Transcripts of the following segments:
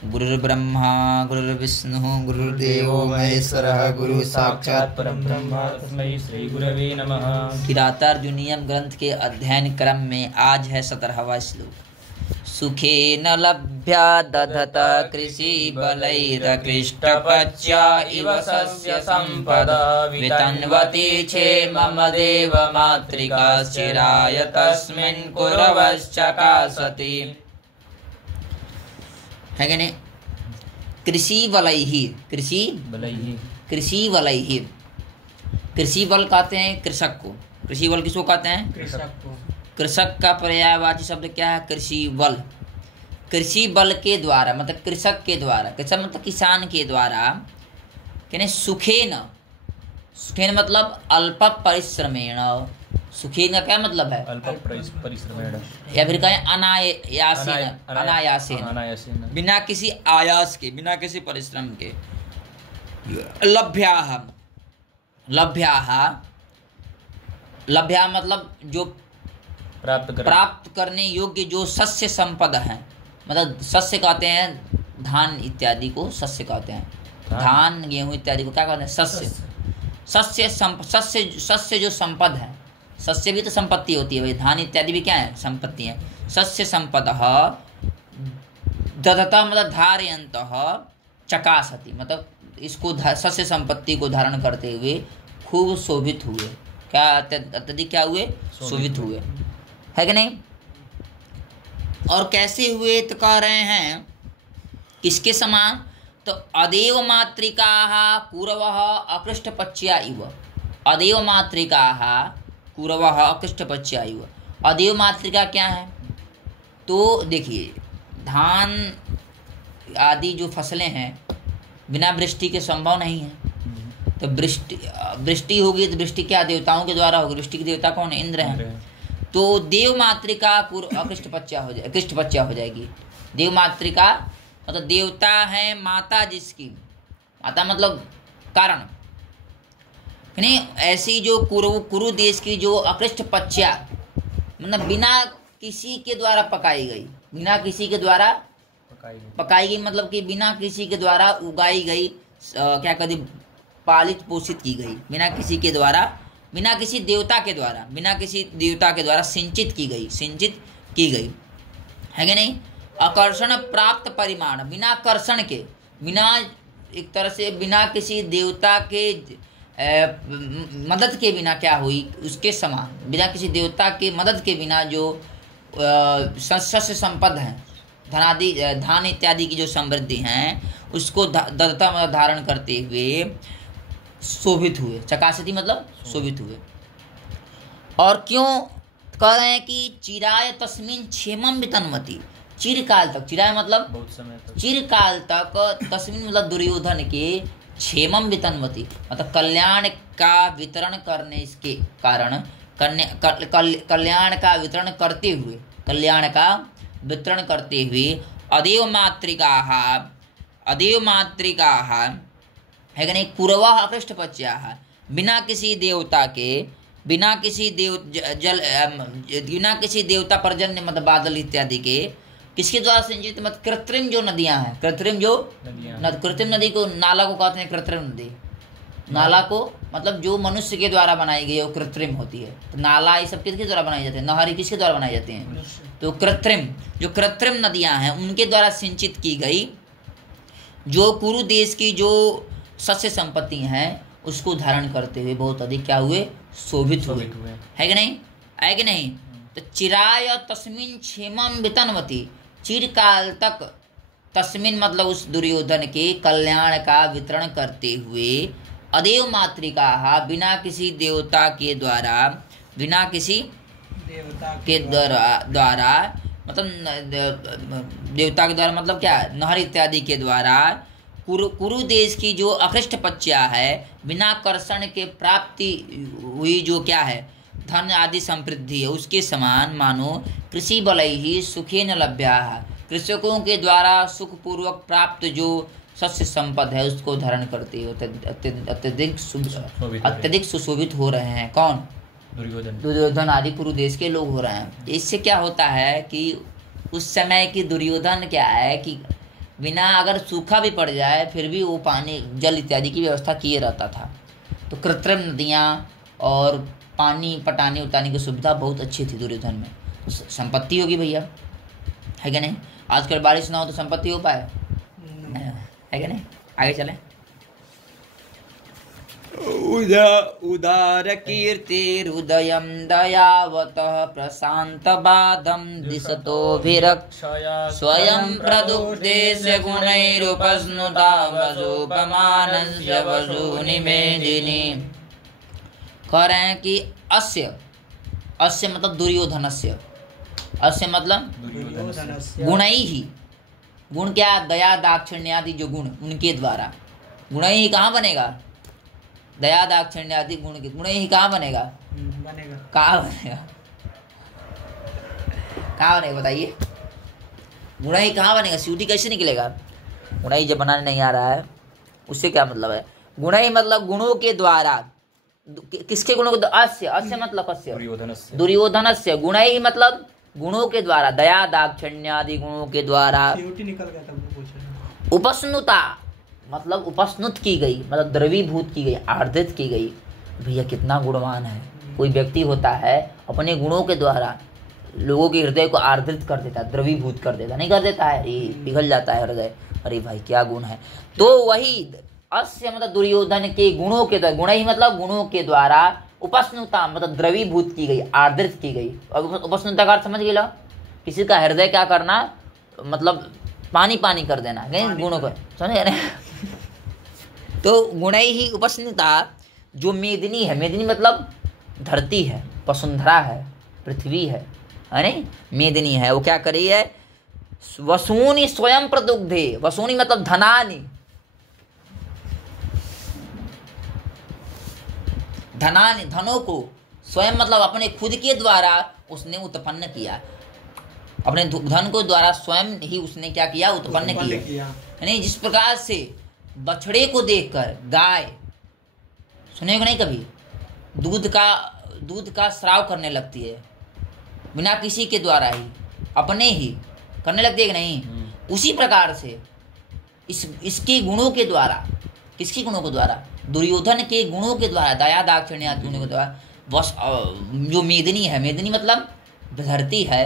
गुरुर्ब्रह्मा गुरुर्विष्णुः गुरुर्देवो महेश्वरः गुरु साक्षात् परब्रह्म तस्मै श्री गुरवे नमः। किरातार्जुनीयम ग्रंथ के अध्ययन क्रम में आज है 17वां श्लोक। सुखेन लभ्या दधत कृषि बलैरकृष्टपच्या इव सस्य संपदा वितन्वती क्षेमम देव मातृका चिराय तस्मिन् कुरवश्चकासति। है कि नहीं? कृषि बलैहि कृषि बलैहि कृषि बल कहते हैं कृषक को। कृषि बल किसको कहते हैं? कृषक को। कृषक का पर्यायवाची शब्द क्या है? कृषि बल। कृषि बल के द्वारा मतलब कृषक के द्वारा, कृषक मतलब किसान के द्वारा यानी सुखेन। सुखेन मतलब अल्प परिश्रमेण। सुखेन का क्या मतलब है? अल्प परिश्रमेण या फिर कहें अनायासेन, बिना किसी आयास के, बिना किसी परिश्रम के। लभ्या मतलब जो प्राप्त करने योग्य जो शस्य संपदा है। मतलब शस्य कहते हैं धान इत्यादि को, शस्य कहते हैं। धान गेहूं इत्यादि को क्या कहते हैं? शस्य। शस्य जो संपद है, शस्य भी तो संपत्ति होती है भाई। धान इत्यादि भी क्या है? संपत्ति है। शस्य संपदः दधता मतलब धारयन्तः चकासति मतलब इसको शस्य संपत्ति को धारण करते हुए खूब शोभित हुए। क्या अत्यधिक क्या हुए? शोभित हुए, है कि नहीं? और कैसे हुए तो कह रहे हैं किसके समान? तो अदेव मातृकाः कुरवः अकृष्टपच्या इव। अदेव मातृकाः कुरवः अकृष्टपच्या इव। अदेव मातृका क्या है? तो देखिए धान आदि जो फसलें हैं बिना वृष्टि के संभव नहीं है। तो वृष्टि होगी तो वृष्टि क्या? देवताओं के द्वारा होगी। वृष्टि के देवता कौन है? इंद्र हैं। तो देव मातृका अकृष्टपच्या हो जाएगी। देव मातृका मतलब देवता है माता जिसकी, माता मतलब कारण नहीं। ऐसी जो कुरु देश की जो अकृष्टपच्या मतलब बिना किसी के द्वारा पकाई गई, बिना किसी के द्वारा पकाई गई मतलब कि बिना किसी के द्वारा उगाई गई, क्या कभी पालित पोषित की गई, बिना किसी के द्वारा, बिना किसी देवता के द्वारा सिंचित की गई, है कि नहीं? आकर्षण प्राप्त परिमाण, बिना कर्षण के, बिना एक तरह से बिना किसी देवता के मदद के बिना क्या हुई? उसके समान, बिना किसी देवता के मदद के बिना जो शस्य संपद है, धान इत्यादि की जो समृद्धि हैं उसको दधता मतलब धारण करते हुए शोभित हुए। चकासती मतलब शोभित हुए। और क्यों कह रहे हैं कि चिराय तस्मिन् क्षेमम वितन्वति। चिरकाल तक, चिराय मतलब बहुत समय तक, चिरकाल तक, तस्मिन् मतलब दुर्योधन के, क्षेमम वितन्वति मतलब कल्याण का वितरण करने इसके कारण, कल्याण का वितरण करते हुए अदेव मातृकाः है कि नहीं? कुरवः अकृष्टपच्याः बिना किसी देवता के, बिना किसी देवता पर्जन्य मतलब बादल इत्यादि के, किसके द्वारा सिंचित मतलब कृत्रिम जो नदियां हैं, कृत्रिम नदी को, नाला को कहते हैं कृत्रिम नदी। नाला को मतलब जो मनुष्य के द्वारा बनाई गई है वो कृत्रिम होती है। तो नाला ये सब किसके द्वारा बनाए जाते हैं? नहरी किसके द्वारा बनाए जाते हैं? तो कृत्रिम नदियां हैं उनके द्वारा सिंचित की गई जो कुरु देश की जो शस्य संपत्ति हैं उसको धारण करते हुए बहुत अधिक क्या हुए? शोभित हुए, है कि नहीं? है कि नहीं? तो चिराय तस्मिन् क्षेमम वितन्वति, चिरकाल तक, तस्मिन् मतलब उस दुर्योधन के कल्याण का वितरण करते हुए, अदेव मातृकाः बिना किसी देवता के द्वारा, बिना किसी के द्वारा मतलब देवता के द्वारा मतलब क्या? नहर इत्यादि के द्वारा कुरु देश की जो अकृष्टपच्या है, बिना कर्षण के प्राप्ति हुई जो क्या है? धन आदि समृद्धि है, उसके समान मानो कृषि बलैहि सुखेन लभ्याः, कृषकों के द्वारा सुखपूर्वक प्राप्त जो शस्य संपद है उसको धारण करते हुए अत्यधिक सुशोभित हो रहे हैं। कौन? दुर्योधन आदि कुरु देश के लोग हो रहे हैं। इससे क्या होता है कि उस समय की दुर्योधन क्या है कि बिना अगर सूखा भी पड़ जाए फिर भी वो पानी जल इत्यादि की व्यवस्था किए रहता था। तो कृत्रिम नदियाँ और पानी पटाने उतारने की सुविधा बहुत अच्छी थी दुर्योधन में। तो संपत्ति होगी भैया, है क्या नहीं? आजकल बारिश ना हो तो संपत्ति हो पाए, है क्या नहीं? आगे चलें। उदार कीर्तिरुदयं दयावतः प्रशांत बाधम दिशतोभिरक्षया स्वयं प्रदुग्धेस्य गुणैरुपस्नुता वसुपमानस्य वसूनिमेदिनी। कह रहे हैं कि अस्य मतलब दुर्योधनस्य, अस्य मतलब गुणै ही, गुण क्या? दया दाक्षिण्य आदि जो गुण उनके द्वारा, गुण ही कहाँ बनेगा? दया दाक्षिण्य आदि गुण के गुण ही कहाँ बनेगा? कहाँ बनेगा? कहाँ बनेगा बताइए? गुण ही कहाँ बनेगा? सीयूटी कैसे निकलेगा? गुण ही जब बनाने नहीं आ रहा है उससे क्या मतलब है? गुण ही मतलब गुणों के द्वारा, किसके गुणों के? अस्य मतलब अस्य दुर्योधनस्य। गुण ही मतलब गुणों के द्वारा, दया दाक्षिण्य आदि गुणों के द्वारा। निकल गया था। उपस्नुता मतलब उपस्नुत की गई, मतलब द्रवीभूत की गई, आर्द्रित की गई। भैया कितना गुणवान है कोई व्यक्ति होता है, अपने गुणों के द्वारा लोगों के हृदय को आर्द्रित कर देता है, द्रवीभूत कर देता, नहीं कर देता है? अरे पिघल जाता है हृदय, अरे भाई क्या गुण है। तो वही अस्य मतलब दुर्योधन के गुणों के द्वारा, गुण ही मतलब गुणों के द्वारा, उपस्नुता मतलब द्रवीभूत की गई, आर्द्रित की गई। और उपस्नुता का अर्थ समझ गए? किसी का हृदय क्या करना, मतलब पानी पानी कर देना, गुणों को समझ गए? तो गुण ही उपस्नुता जो मेदिनी है, मेदिनी मतलब धरती है, वसुंधरा है, पृथ्वी है नहीं? मेदिनी है, वो क्या करी है? वसूनि स्वयं प्रदुग्धे, वसूनि मतलब धनानि, धनानि धनों को, स्वयं मतलब अपने खुद के द्वारा उसने उत्पन्न किया, अपने धन को द्वारा स्वयं ही उसने क्या किया? उत्पन्न किया। नहीं, जिस प्रकार से बछड़े को देखकर गाय, सुने को नहीं कभी, दूध का स्राव करने लगती है, बिना किसी के द्वारा ही, अपने ही करने लगती है कि नहीं? उसी प्रकार से इसके गुणों के द्वारा, किसके गुणों के द्वारा? दुर्योधन के गुणों के द्वारा, दया दाक्षिण्य आदि गुणों के द्वारा बस जो मेदिनी है, मेदिनी मतलब धरती है,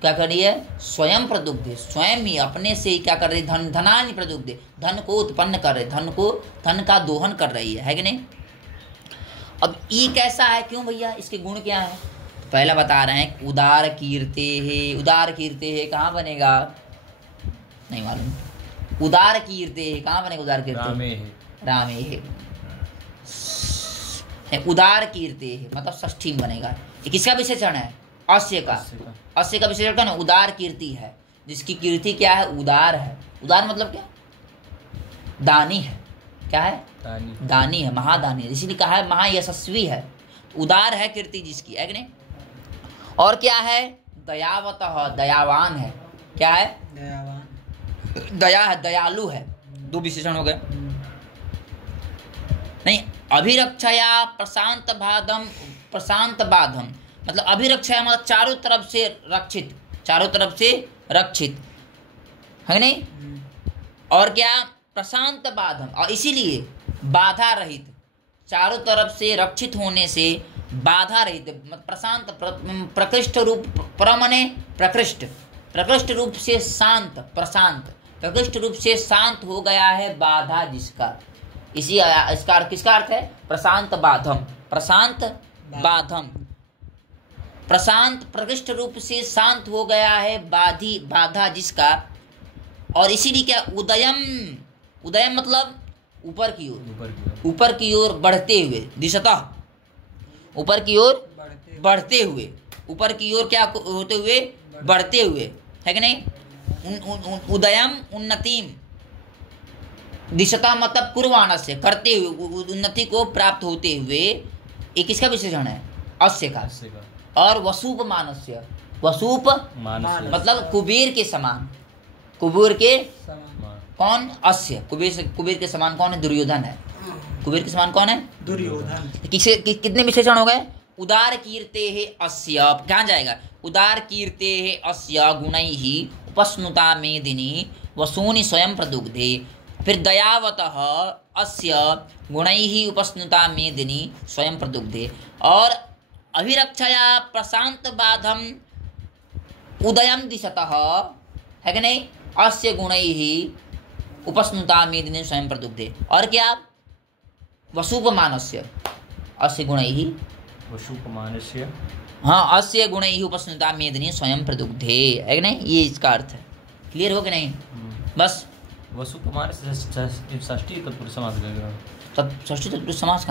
क्या कर रही है? स्वयं प्रदुग्धे, स्वयं ही अपने से ही क्या कर रही? धनानि प्रदुग्धे, धन को उत्पन्न कर रहे, धन का दोहन कर रही है कि नहीं? अब ये कैसा है? क्यों भैया? इसके गुण क्या है? पहला बता रहे हैं, उदार कीर्ते है। उदार कीर्ते है कहाँ बनेगा? नहीं मालूम। उदार कीर्ते है कहाँ बनेगा? उदार कीर्ते रामे है, उदार कीर्ते है मतलब षष्ठी बनेगा। ये किसका विशेषण है? अस्य का। अस्य का विशेषण क्या है? उदार कीर्ति है, जिसकी कीर्ति क्या है? उदार है। उदार मतलब क्या? दानी है। क्या है? दानी है, महादानी है, इसीलिए कहा है महायशस्वी है। उदार है कीर्ति जिसकी, है कि नहीं? और क्या है? दयावतः, दयावान है। क्या है? दयावान, दया है, दयालु है। दो विशेषण हो गए। नहीं, अभिरक्षया प्रशांत बाधम, प्रशांत बाधम मतलब अभिरक्षया मतलब चारों तरफ से रक्षित, चारों तरफ से रक्षित है नहीं? और क्या? प्रशांत बाधम, और इसीलिए बाधा रहित, चारों तरफ से रक्षित होने से बाधा रहित, प्रशांत, प्रकृष्ट रूप, प्रमने प्रकृष्ट, प्रकृष्ट रूप से शांत, प्रशांत, प्रकृष्ट रूप से शांत हो गया है बाधा जिसका। इसी इसका किसका अर्थ है? प्रशांत बाधम, प्रशांत बाधम, प्रशांत प्रकृष्ट रूप से शांत हो गया है बाधा जिसका। और इसीलिए क्या? उदयम, उदयम मतलब ऊपर की ओर, ऊपर की ओर बढ़ते हुए, दिशतः ऊपर की ओर बढ़ते हुए, ऊपर की ओर क्या होते हुए? बढ़ते हुए, है कि नहीं? उदयम उन्नतिम, दिशता मतलब कुर्वाण से, करते हुए, उन्नति को प्राप्त होते हुए। एक किसका विशेषण है? अस्य का। और वसूप मानस्य, वसूप मतलब कुबेर के समान, कुबेर के कौन? अस्य, कुबेर के समान कौन है? दुर्योधन है। कुबेर के समान कौन है? दुर्योधन। कितने विशेषण हो गए? उदार कीर्ते है अस्य, कहाँ जाएगा? उदार कीर्ते है अस्य गुणैः उपस्नुता मेदिनी वसूनि स्वयं प्रदुग्धे। फिर दयावतः अस्य गुणैः उपस्नुता मेदिनी स्वयं प्रदुग्धे। और अभिरक्षया प्रशांत बाधम उदयं दिशतः, है कि नहीं, अस्य गुणैः उपस्नुता मेदिनी स्वयं प्रदुग्धे। और क्या, वसुपमानस्य अस्य गुणैः, वसुपमानस्य, हाँ, अस्य गुणैः उपस्नुता मेदिनी स्वयं प्रदुग्धे, है कि नहीं, ये इसका अर्थ है। क्लियर हो कि नहीं? बस वसुपमान से षष्ठी तत्पुरुष समास लगेगा। तब षष्ठी तत्पुरुष समास कहाँ